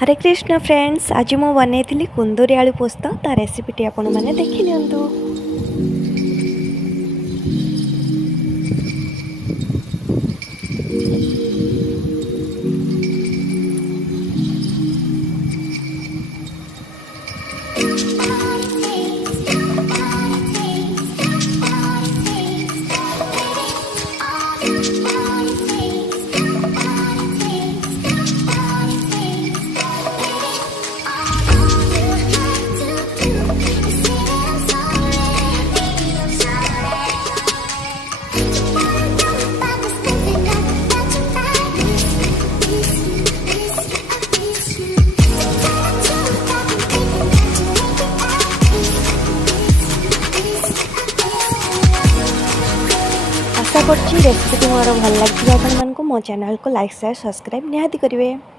हरे कृष्ण फ्रेंड्स, आज मु बनई कुंदूरी आलू पोस्त ता रेसिपीटी आपण मैंने देखी नियंतु। आशा करछि रेसिपी मोर भल लगे आपण मानक मो चैनल को लाइक शेयर सब्सक्राइब निहाती करेंगे।